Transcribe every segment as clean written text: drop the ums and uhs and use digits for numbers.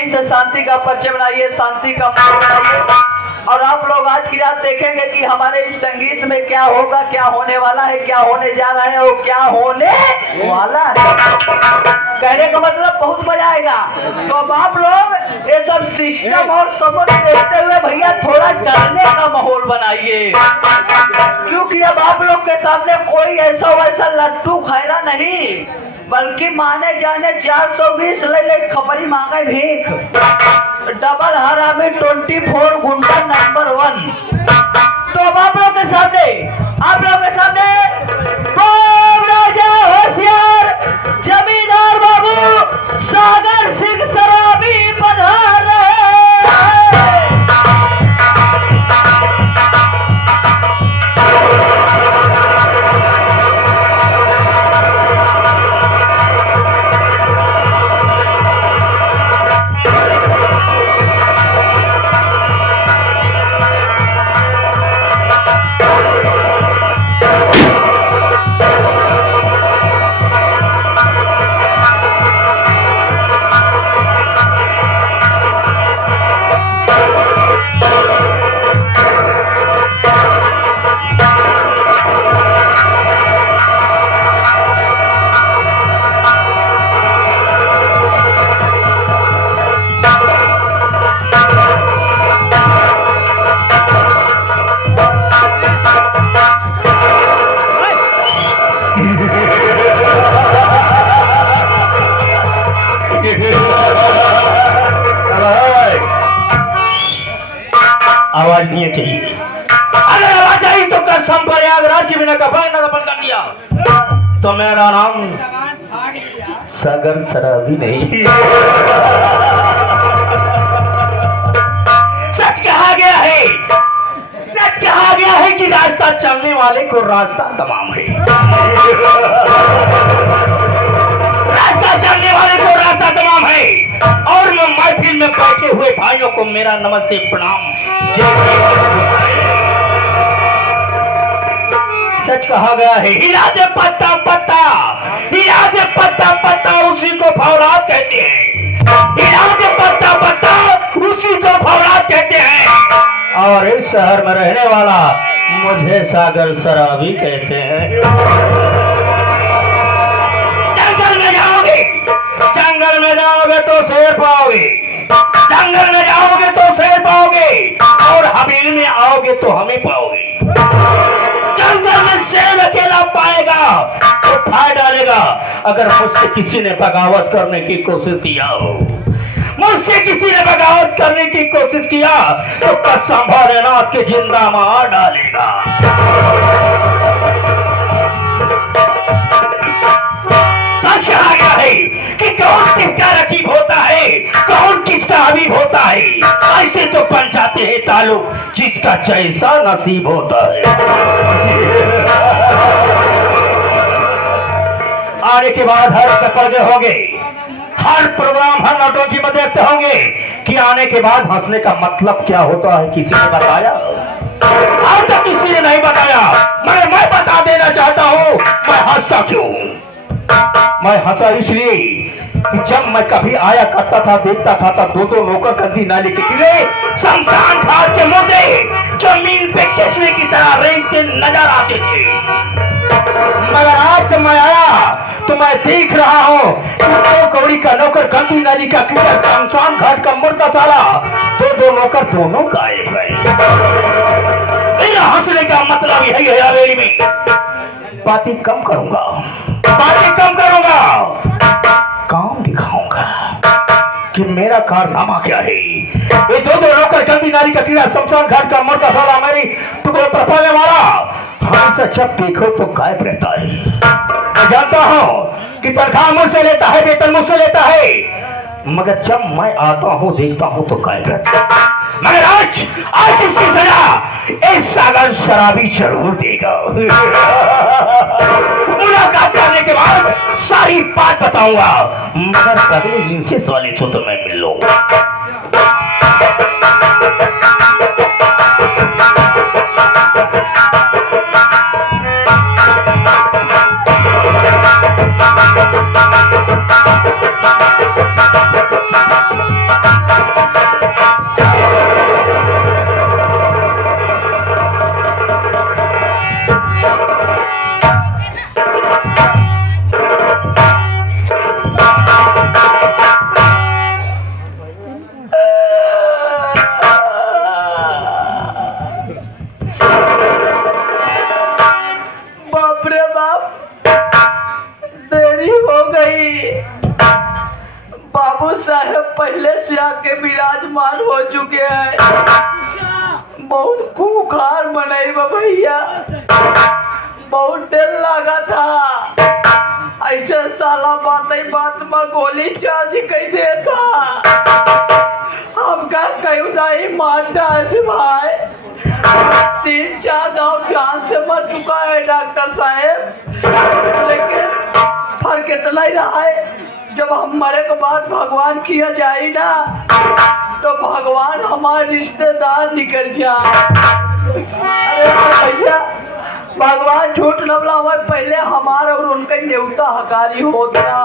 यहीं से शांति का परिचय बनाइए, शांति का माहौल बनाइए। और आप लोग आज की रात देखेंगे कि हमारे इस संगीत में क्या होगा, क्या होने वाला है, क्या होने जा रहा है और क्या होने वाला है। कहने का मतलब बहुत मजा आएगा। तो अब आप लोग ये सब सिस्टम और समझ देखते हुए भैया थोड़ा डरने का माहौल बनाइए, क्योंकि अब आप लोग के सामने कोई ऐसा वैसा लट्टू खैरा नहीं, बल्कि माने जाने 420 ले खपरी मांगे भीख, डबल हरामी 24 गुंडा नंबर 1। तो अब आप लोग के सामने बाब राजा होशियार जमींदार बाबू सागर सिंह सराबी पधार रहे हैं। आवाज नहीं चाहिए। अगर आवाज आई तो कसम प्रयागराज की बिना कफन बंद कर दिया तो मेरा नाम सागर सराबी नहीं। सच कहा गया है कि रास्ता चलने वाले को रास्ता तमाम है। रास्ता चलने वाले को रास्ता तमाम है। और मैं महफिल में बैठे हुए भाइयों को मेरा नमस्ते प्रणाम। सच कहा गया है, हीरा से पत्ता पत्ता उसी को फौलाद कहते हैं। हीरा से पत्ता उसी को फौलाद कहते हैं। और इस शहर में रहने वाला मुझे सागर सराबी कहते हैं। जंगल में जाओगे तो शेर पाओगे, जंगल में जाओगे तो शेर पाओगे, और हवेली में आओगे तो हमें पाओगे। जंगल में शेर अकेला पाएगा तो फाड़ डालेगा। अगर मुझसे किसी ने बगावत करने की कोशिश किया हो, मुझसे किसी ने बगावत करने की कोशिश किया तो कसम भोलेनाथ के जिंदा मार डालेगा। कहा गया है कि कौन किसका रकीब होता है, कौन किसका हबीब होता है। ऐसे तो बन जाते हैं ताल्लुक जिसका जैसा नसीब होता है। आने के बाद हर सफर में होंगे, हर प्रोग्राम हर नौटों की में देखते होंगे कि आने के बाद हंसने का मतलब क्या होता है। किसी ने बताया? आज तक किसी ने नहीं बताया, मगर मैं बता देना चाहता हूँ मैं हंसता क्यों हूँ। मैं हंसा इसलिए कि जब मैं कभी आया करता था, देखता था तो दो नौकर कंधी नाली के किले शमशान घाट के मुर्दे जमीन पे चश्मे की तरह रेंगते नजर आते थे। मगर आज जब मैं आया तो मैं देख रहा हूँ कि दो कौड़ी का नौकर कंधी नाली का किला शमशान घाट का मुर्दा साला दो नौकर दोनों गायब है। मेरा हंसने का मतलब यही है हवेली में बातें कम करूंगा, काम दिखाऊंगा कि मेरा कारनामा क्या है। ये दो नौकर कंधी नाली का किला शमशान घाट का मुर्दा साला मेरी टुकड़ों पर पालने वाला हमसे जब देखो तो गायब रहता है। मैं जानता हूँ कि तनख्वाह मुझसे लेता है, वेतन मुझसे लेता है, मगर जब मैं आता हूँ देखता हूँ तो गायब रहता है। मगर आज इसकी सजा इस सागर शराबी जरूर देगा। मुलाकात करने के बाद सारी बात बताऊंगा, मगर अगले इंसेस वाले सूत्र में मिल लूंगा। बाप रे बाप, देरी हो गई। बाबू साहब पहले से आके विराजमान हो चुके हैं। बहुत खूंखार बनाई भैया, बहुत डर लगा था। ऐसे साला बात में गोली चार्ज कर देता। हमका कहीं नहीं मारता है भाई। 3-4 गांव जान से मर चुका है डॉक्टर साहब, लेकिन फर्क इतना ही रहा है, जब हम मरे के बाद भगवान किया जाए ना, तो भगवान हमारे रिश्तेदार निकल जाए। अरे भैया, भगवान झूठ न बोला, हमारे पहले हमारा और उनका न्योता हकारी होता।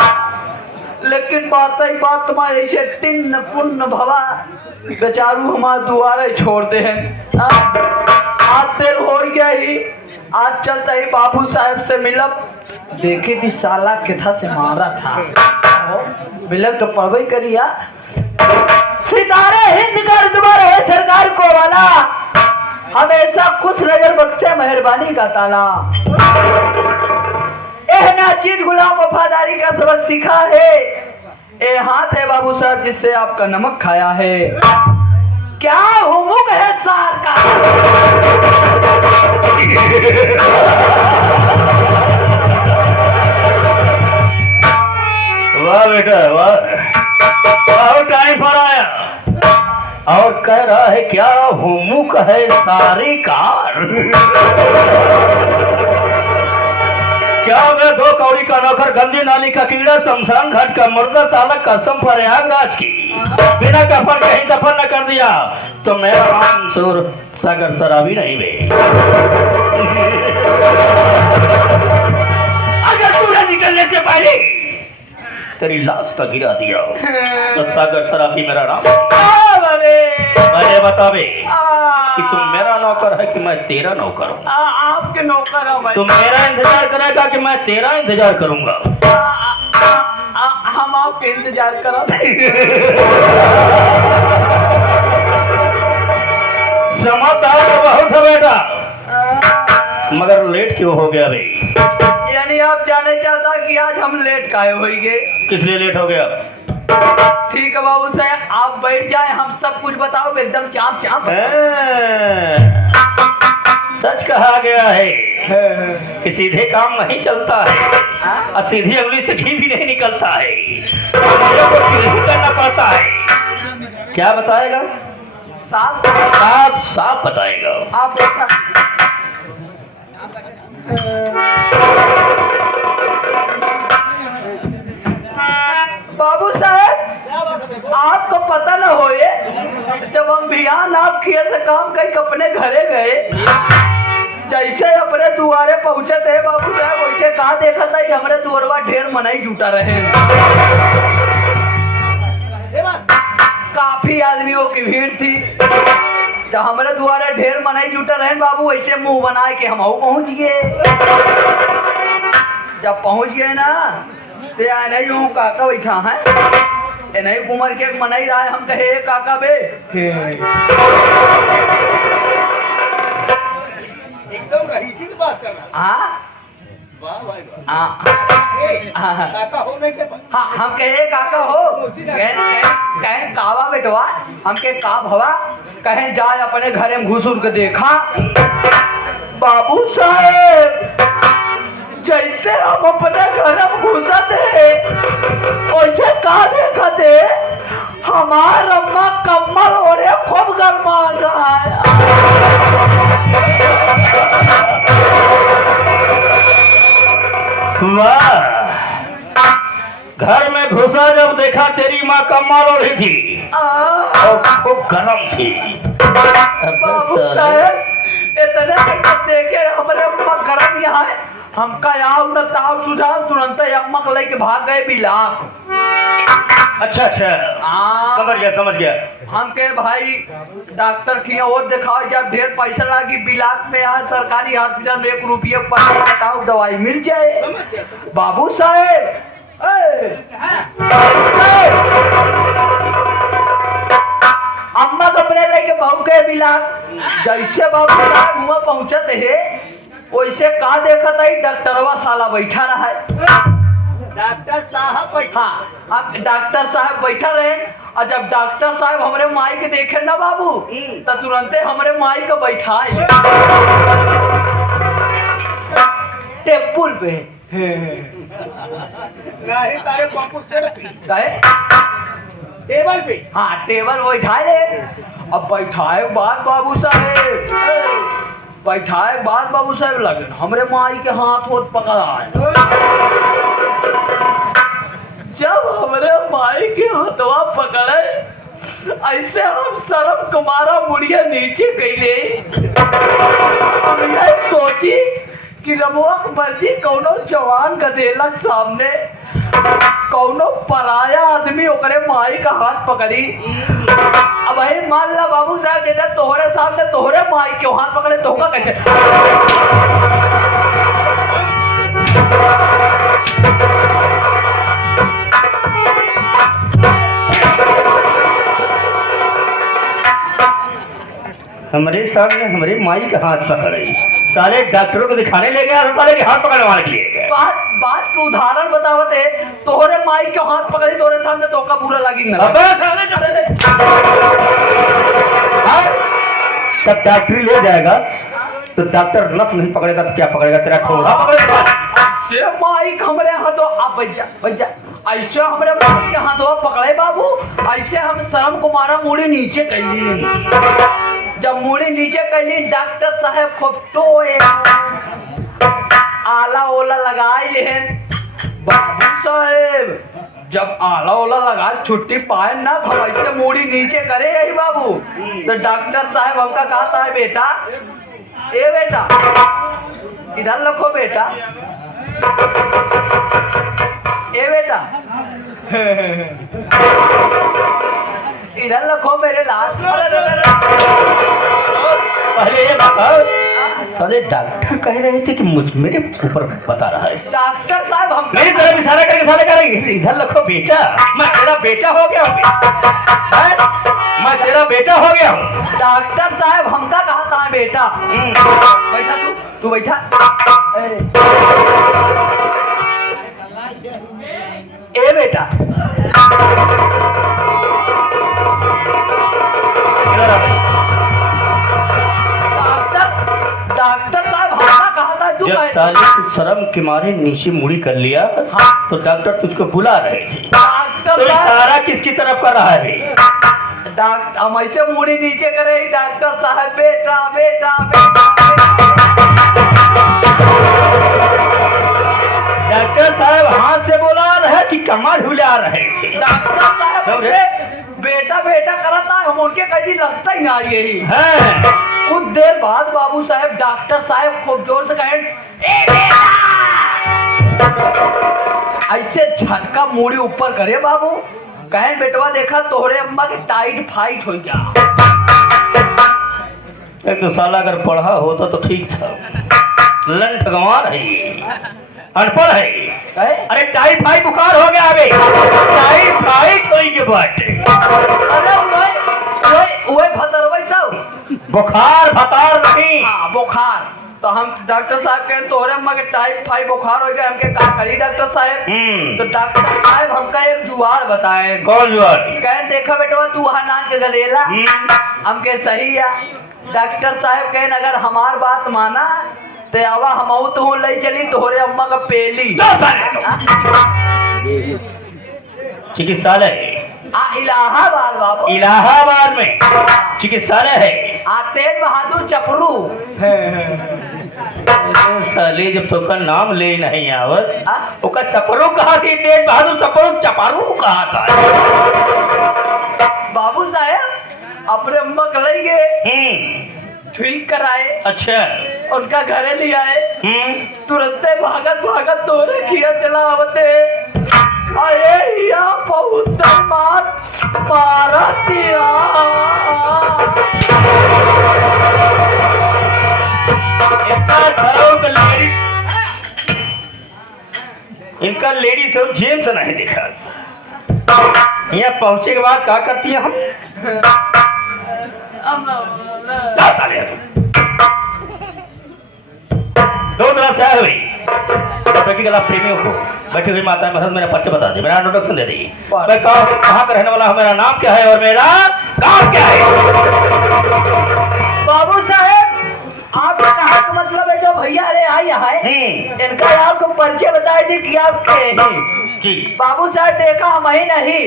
लेकिन बात तुम्हारे ऐसे तिन्न पुण्य भवा बेचारू हमारे दुआरे छोड़ते हैं। आज देर हो गया ही, आज चलता ही बाबू साहब से मिलब। देखे थी साला किथा से मारा था, मिलब तो पढ़वे करिया। सितारे हिंद कर तुम्हारे सरकार को वाला, हमेशा खुश नजर बख्शे मेहरबानी का ताला। एहना चीज गुलाम वफादारी का सबक सीखा है। ए हाथ है बाबू साहब जिससे आपका नमक खाया है। क्या हुमुक है सार का। वाह बेटा वाह, बहुत टाइम पर आया और कह रहा है क्या हुमुक है सारी कार। क्या मैं 2 कौड़ी का नौकर, गंदी नाली का कीड़ा, शमशान घाट का मुर्दा, साला कसम प्रयागराज की बिना कफन कहीं दफन न कर दिया तो मेरा नाम सुर सागर शराबी नहीं बे। अगर सूरज निकलने से पहले तेरी लाश का गिरा दिया तो सागर शराबी मेरा नाम। पहले बता बे कि तुम मेरा नौकर है कि मैं तेरा नौकर हूँ। आपके नौकर हूँ भाई। तुम मेरा इंतजार करेगा कि मैं तेरा इंतजार करूंगा। हम आपके इंतजार करो। समझदार तो बहुत है बेटा, मगर लेट क्यों हो गया भाई। यानी आप जानना चाहता कि आज हम लेट काहे होइगे। किस लिए लेट हो गया। ठीक है बाबू साहब, आप बैठ जाए, हम सब कुछ बताओ एकदम चाप चाप। सच कहा गया है कि सीधे काम नहीं चलता है और सीधी उंगली से घी भी नहीं निकलता है, करना पड़ता है। क्या बताएगा। साफ साफ साफ बताएगा। आप बाबू साहब, आपको पता न होए, जब हम बिहान आप किए से काम कहीं अपने घरे गए, जैसे अपने दुआरे पहुंचे थे बाबू साहब, वैसे कहा देखा था कि हमारे दुआरवा ढेर मनाई जुटा रहे। काफी आदमियों की भीड़ थी। जब हमारे द्वारा ढेर मनाई जुटा रहे बाबू, वैसे मुंह बनाए कि हम पहुंच गए। जब पहुंच गए ना, तो नहीं हूँ काका बैठा है, नहीं उमर के मनाई रहा है। हम कहे काका बे, एकदम रहीसी की बात करना। हाँ काका हो नहीं के हाँ, हम कहे काका हो, कहे कावा बेटवा, हम के का भवा, कहे जाए अपने घरे में घुस के देखा। बाबू साहेब, जैसे हम अपने घर में घुसा थे, वैसे कहा देखा थे, हमारा अम्मा कम्बल ओढ़े खूब गरमा रहा है। वाह, घर में घुसा जब देखा तेरी माँ कम्बल ओढ़ी थी और खूब गर्म थी। बाबू साहब, इतने जब देखे हमारे अम्मा गरम यहाँ है हमका याव न ताव सुझाव तुरंत ही अम्मा को लेके भाग गए बिलाक। अच्छा अच्छा, हाँ समझ गया। हम के भाई डॉक्टर की वो दिखाओ जब ढेर पैसा लागी बिलाक में यहाँ सरकारी हॉस्पिटल में 1 रुपये पर बताओ दवाई मिल जाए। बाबू साहेब अम्मा कपड़े लेके बहू के बिलाक जैसे बाबू साहब हुआ पहुंचत है वैसे का देखत है डॉक्टरवा साला बैठा रहा है। डॉक्टर साहब बैठा। हाँ अब डॉक्टर साहब बैठा रहे और जब डॉक्टर साहब हमारे माई के देखे ना बाबू तो तुरंते हमारे माई को बैठाए टेबल पे नहीं तारे पंपू से गए टेबल पे। हाँ टेबल बैठाए अब बैठाए बाद बाबू साहेब बैठाए बाद बाबू साहेब लगे हमरे माई के हाथ वोट पकड़ाए। जब हमरे माई के हाथवा पकड़े ऐसे हम शर्म कुमारा मुड़िया नीचे कैले सोची कि रमुआ मर्जी कौनो जवान गधेलक सामने कौनो पराया आदमी ओकरे माई का हाथ पकड़ी। अब भाई मान ला बाबू साहब जैसे तोहरे सामने तोहरे माई के हाथ पकड़े तो होगा कैसे। हमारे सामने हमारे माई का हाथ पकड़े, सारे डॉक्टरों को दिखाने ले गया, साले के हाथ पकड़वाने के लिए गए। बात के उदाहरण बतावत है तोहरे माई के हाथ पकड़ी तोहरे सामने तो का बुरा लगी ना। तब डॉक्टरी ले जाएगा तो डॉक्टर नस नहीं पकड़ेगा तो क्या पकड़ेगा, तेरा ठोड़ा पकड़ेगा। से माई हमरे हाथों आप भैया ऐसे हमरे माई के हाथों पकड़े बाबू ऐसे हम शर्म कुमारा मुड़ी नीचे कैली। जब मुड़ी नीचे कैली डॉक्टर साहब खूब टोए आला ओला लगाई लेन। बाबू साहेब जब आला ओला लगा छुट्टी पाए ना हम ऐसे मुड़ी नीचे करे यही बाबू तो डॉक्टर साहब हमका कहा है बेटा ए बेटा इधर रखो बेटा ए बेटा इधर रखो मेरे लाल। पहले ये बताओ साले डॉक्टर कह रहे थे कि मेरे ऊपर बता रहा है। डॉक्टर साहब हम मेरी तरफ इशारा करके साले कह रहे इधर रखो बेटा, मैं तेरा बेटा हो गया हूँ, मैं तेरा बेटा हो गया हूँ। डॉक्टर साहब हमका कहा था बेटा बैठा तू बैठा ए बेटा डॉक्टर साहब हमका कहा था जब साले की शर्म के मारे नीचे मुड़ी कर लिया हाँ। तो डॉक्टर तुझको बुला रहे थे। डॉक्टर तो इशारा किसकी तरफ कर रहा है? डॉक्टर हम ऐसे मुड़ी नीचे करे डॉक्टर साहब बेटा बेटा बेटा। डॉक्टर साहब हाथ से बोला रहे कि कमर हिला रहे थे। डॉक्टर साहब बेटा बेटा करता हम उनके कहीं लगता ही ना यही हैं। कुछ देर बाद बाबू साहब डॉक्टर साहब खूब जोर से कहें ए बेटा ऐसे झटका मुड़ी ऊपर करे बाबू कहें बेटवा देखा तोहरे अम्मा की टाइट फाइट हो गया। एक तो साला अगर पढ़ा होता तो ठीक था, लंठ गंवार है, अनपढ़ है। अरे टाइफाइड बुखार हो गया अबे, टाइफाइड होई के बाटे। अरे ओए भतरवई तो बुखार भतार नहीं। हाँ बुखार तो हम डॉक्टर साहब कहें तोहरे अम्मा के टाइफाइड बुखार हो गया हमके का करी डॉक्टर साहब। तो डॉक्टर साहब हमका एक जुगाड़ बताए। कौन जुगाड़? कहें देखा बेटवा तू वहाँ नान के गदेला हमके सही है। डॉक्टर साहब कहें अगर हमार बात माना ते आवा हम तो ले चली तोहरे अम्मा का पेली चिकित्सालय इलाहाबाद बाबू। इलाहाबाद में चिकित्सालय है। तेज बहादुर चपरू साले जब तो का नाम ले नहीं आवत ओका चपरू कहा थी, तेज बहादुर चपरू चपारू कहा था। बाबू साहब अपने अम्मा को ले गए ठीक कराए, अच्छा। उनका घरे ले आए, हम्म। तुरंत भागत भागत तोरे किया चला आवते। अरे या बहुत मारतिया। इनका लेडी सब जेम्स नहीं देखा। यहाँ पहुंचे के बाद क्या करती है हम? जा साले तू। दो तरह से आए हुई बैठी गला प्रेमी हो बैठी हुई माता महाराज मेरा परिचय बता दी, मेरा इंट्रोडक्शन दे दी। मैं कहाँ का रहने वाला हूँ, मेरा नाम क्या है और मेरा काम क्या है? बाबू साहेब, आप कहा का मतलब है जो भैया रे आई है, इनका आपको परिचय बताए दी कि आप के हैं। बाबू साहब देखा हम ही नहीं,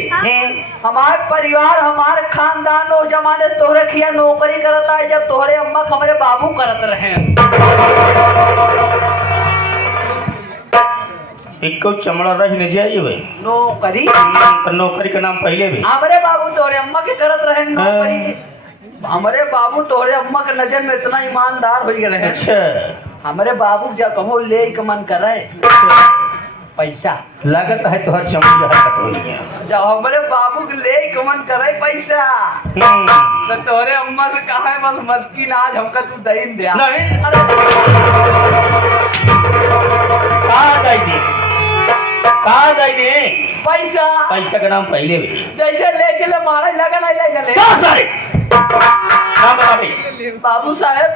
हमारे परिवार हमारे खानदान वो जमाने तोहरे किया नौकरी करता है जब तोहरे अम्मा हमारे बाबू करत रहे। इनको चमड़ा रह नहीं जाइए भाई नौकरी, तो नौकरी का नाम पहले भी हमारे बाबू तोहरे अम्मा के करत रहे नौकरी। हमारे बाबू तोहरे अम्मा के नजर में इतना ईमानदार हो गए हैं। अच्छा। हमारे बाबू जा कहो ले के मन करे पैसा लागत है तो हर चमड़ी हरकत हो गया। जब हमारे बाबू के ले के मन करे पैसा तो तोहरे अम्मा से कहा है बस मस्किन आज हमका तू दहीन दे। नहीं। अरे कहाँ जाएगी पैसा, पैसा का नाम पहले भी जैसे ले चले मारे लगा नहीं ले चले। क्या सारे नाम बता भाई। बाबू साहब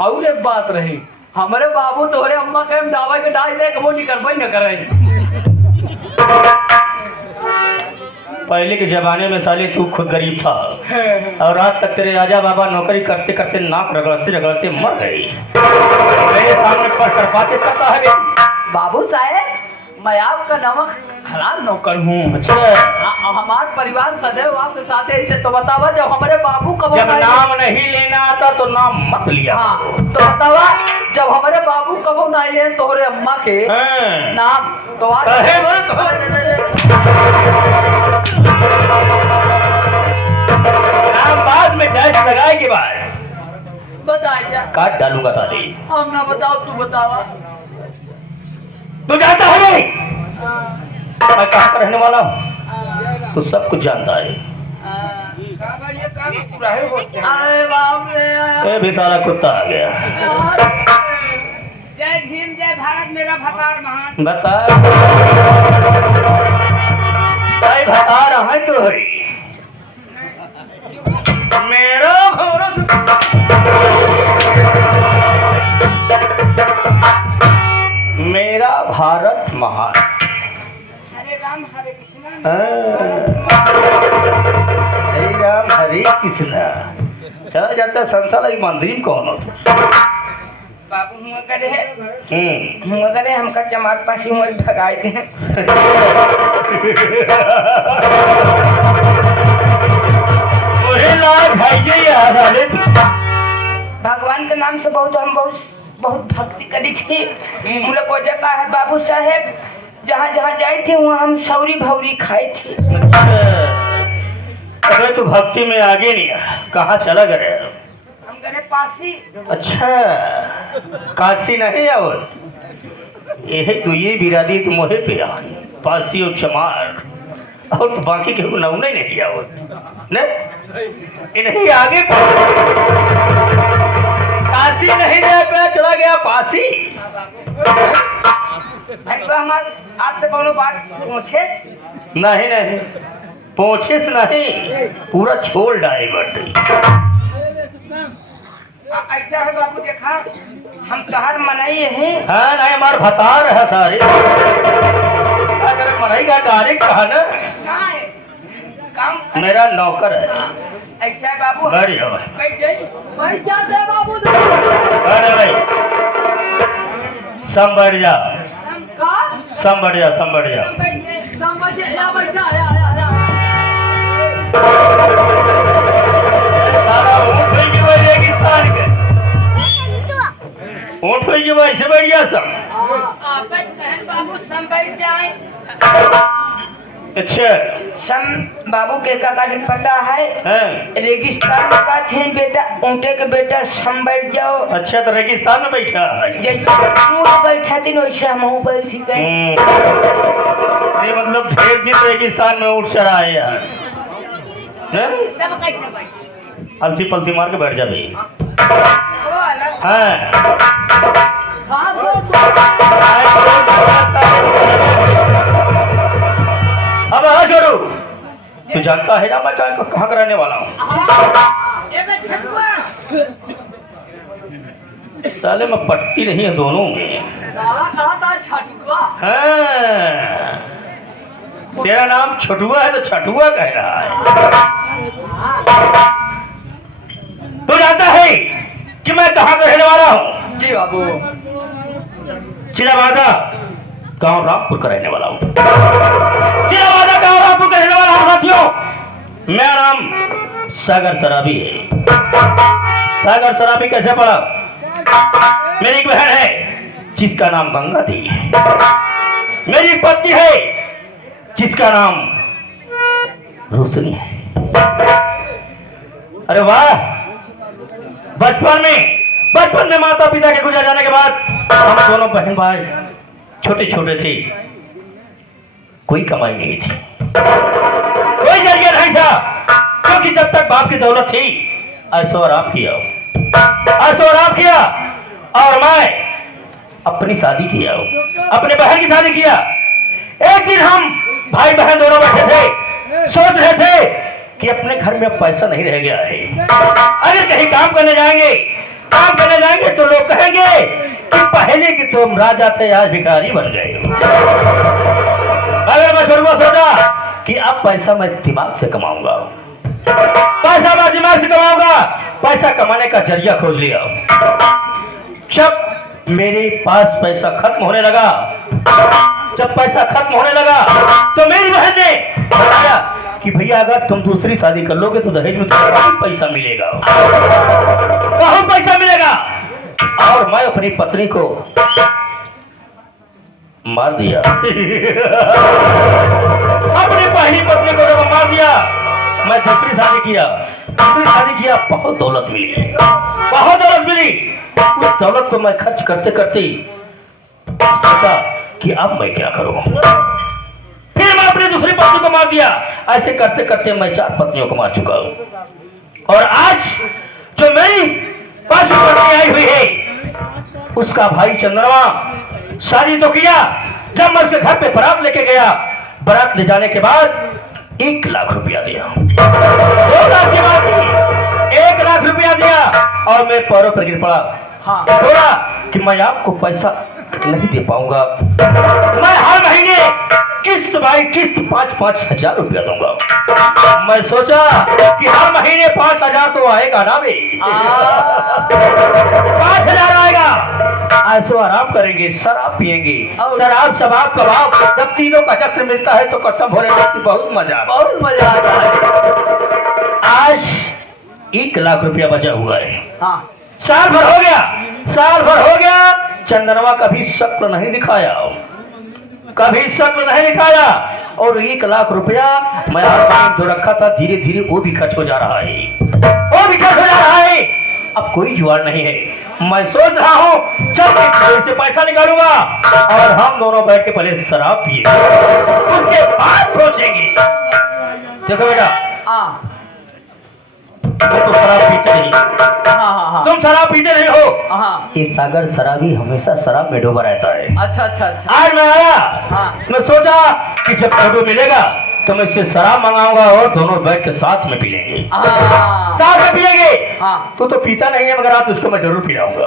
और एक बात रही, हमारे बाबू तोहरे अम्मा के दावा के डाल दे वो नहीं करबई न करे। पहले के जमाने में साले तू खुद गरीब था और आज तक तेरे राजा बाबा नौकरी करते करते नाक रगड़ते रगड़ते मर गई। मेरे सामने पर पाते करता है। बाबू साहब मैं आपका नमक हराम नौकर हूँ। अच्छा। हमारे परिवार सदैव आपके साथ है, इसे तो बतावा जब हमारे बाबू कब जब नाम नहीं लेना आता तो नाम मत लिया। हाँ तो बतावा जब हमारे बाबू कब नहीं है तोहरे अम्मा के नाम तो नाम बाद में टैक्स लगाए के बाद बताइए। काट डालूंगा साले। हम ना बताओ तू बतावा। तू जानता है नहीं मैं कहाँ का रहने वाला हूँ, तू सब कुछ जानता है। अरे बाप रे ये भी सारा कुत्ता आ गया। जय भीम जय भारत मेरा भतार महान। बता भाई बता रहा है तो हरी मेरा भारत मेरा भारत महान। हरे राम हरे कृष्ण। हरे राम हरे कृष्ण। चला जाता संसार एक मंदिर कौन हो? बाबू हुआ करे हमका चमार पासी हुआ भगाए थे। भगवान के नाम से बहुत हम बहुत भक्ति करी थी। हम लोग को जगह है बाबू साहेब जहाँ जहाँ जाए थे वहाँ हम सौरी भौरी खाए थे। अरे तू भक्ति में आगे नहीं, कहाँ चला गए? हम गए पासी। अच्छा काशी नहीं आओ ये तू ये बिरादी तुम मोहे पे आ पासी और चमार और तो बाकी के नौने नहीं आओ नहीं आगे काशी नहीं जा पाया चला गया पासी। आपसे कोनो बात पूछे? नहीं पूछे नहीं पूरा छोड़ डाले बट ऐसा है बाबू देखा हम शहर मनाई है। हाँ नहीं हमारे बता रहा सारे अगर मनाई का डायरेक्ट कहा ना काम मेरा नौकर है। ऐसा है बाबू बैठ जाओ बैठ जाइए। बैठ जाते बाबू। अरे भाई सम बैठ जा सम बैठ जा समझ या बैठा या ऊँट की वैसे बैठ गया सब। बाबू सम बैठ जाए। अच्छा सम बाबू के का कारण पता है हैं? रेगिस्तान में का थे बेटा ऊँटे के बेटा सम बैठ जाओ अच्छा तो रेगिस्तान में बैठा है। जैसे ऊँट बैठा थी वैसे हम बैठी गए ये मतलब ढेर दिन रेगिस्तान में ऊँट चराए हैं? हैं? अलसी पलती मार के बैठ जा भाई। हैं? अब हाँ छोड़ू, तू जानता है ना मैं कहाँ का रहने वाला हूँ? साले में पट्टी नहीं है दोनों में। हाँ, तेरा नाम छोटुआ है तो छटुआ कह रहा है। तू जानता है कि मैं कहाँ का रहने वाला हूँ? जी बाबू। चिरावादा गांव रामपुर का रहने वाला हूँ। चिरावादा गांव रामपुर का रहने वाला हूँ साथियों। मेरा नाम सागर सराबी है। सागर सराबी कैसे पड़ा? मेरी एक बहन है जिसका नाम गंगा देवी है। मेरी एक पत्नी है जिसका नाम रोशनी है। अरे वाह, बचपन में माता पिता के गुजर जाने के बाद हम दोनों बहन भाई छोटे छोटे थे। कोई कमाई नहीं थी, कोई जरिया नहीं था, क्योंकि जब तक बाप की दौलत थी ऐशो आराम किया और मैं अपनी शादी किया, अपने बहन की शादी किया। एक दिन हम भाई बहन दोनों बैठे थे, सोच रहे थे कि अपने घर में अब पैसा नहीं रह गया है। अगर कहीं काम करने जाएंगे तो लोग कहेंगे कि पहले की तुम राजा थे आज भिखारी बन गए। अगर मैं शुरू सोचा कि अब पैसा मैं दिमाग से कमाऊंगा, पैसा कमाने का जरिया खोज लिया। जब मेरे पास पैसा खत्म होने लगा, तो मेरी बहन ने बताया कि भैया अगर तुम दूसरी शादी कर लोगे तो दहेज में तुम्हें बहुत पैसा मिलेगा, बहुत पैसा मिलेगा। और मैं अपनी पत्नी को मार दिया। अपनी पहली पत्नी को जब मार दिया, मैं दूसरी शादी किया, बहुत दौलत मिली। उस दौलत को मैं खर्च करते करते सोचा कि अब मैं क्या करूं। फिर मैं अपनी दूसरी पत्नी को मार दिया। ऐसे करते करते मैं 4 पत्नियों को मार चुका हूं। और आज जो मेरी 5वीं पत्नी आई हुई है, उसका भाई चंद्रमा शादी तो किया। जब मैं उसके घर पे बारात लेके गया, बारात ले जाने के बाद 1 लाख रुपया दिया, 2 लाख की बात थी, 1 लाख रुपया दिया और मैं पैरों पर गिर पड़ा। हाँ। बोला कि मैं आपको पैसा नहीं दे पाऊंगा, मैं हर महीने किस्त 5-5 हजार रुपया दूंगा। मैं सोचा कि हर महीने 5,000 तो आएगा ना बे, 5,000 आएगा। ऐसो आराम करेंगे, शराब पिएंगे, शराब शबाब कबाब, जब तीनों का जश्न मिलता है तो कसम भोलेनाथ की बहुत मजा आता है। आज 1 लाख रुपया बचा हुआ है। हाँ। साल भर हो गया, चंद्रमा कभी शक्ल नहीं दिखाया, और 1 लाख रुपया मैं आज जो रखा था धीरे धीरे वो भी खर्च हो जा रहा है। अब कोई जुगाड़ नहीं है। मैं सोच रहा हूँ जब एक से पैसा निकालूंगा और हम दोनों बैठ के पहले शराब पिएंगे, उसके बाद सोचेंगे। देखो बेटा, तुम तो शराब पीते नहीं, तुम शराब पीते नहीं हो। हाँ। ये सागर शराबी हमेशा शराब में डूबा रहता है। अच्छा। आज मैं आया, हाँ। मैं सोचा कि जब फोटो मिलेगा तो मैं इससे शराब मंगाऊंगा और दोनों बैठ के साथ में पी लेंगे। साथ में पिएंगे। हाँ। तो पीता नहीं है, मगर आज उसको मैं जरूर पिलाऊंगा।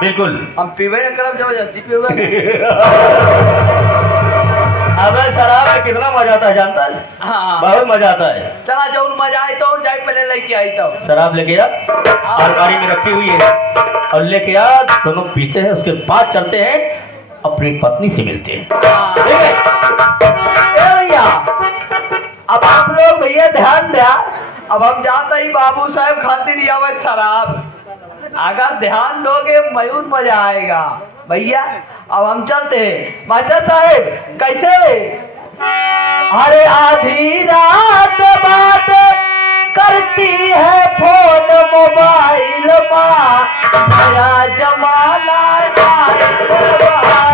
बिल्कुल। हम पीवे करब, जबरदस्ती पीवे। अबे शराब में कितना मजा आता है जानता है? हाँ। बहुत मजा आता है। चला जो मजा आई तो जाए पहले लेके आई तो शराब लेके आ, अलमारी में रखी हुई है, और लेके आ, दोनों पीते हैं, उसके बाद चलते हैं अपनी पत्नी से मिलते हैं। ठीक है? भैया, अब आप लोग भैया ध्यान दिया, अब हम जाते ही बाबू साहब खातिर दिया हुआ शराब, अगर ध्यान दोगे बहुत मजा आएगा भैया। अब हम चलते हैं। मास्टर साहब कैसे अरे आधी रात बात करती है फोन मोबाइल माँ, नया जमाना है मोबाइल।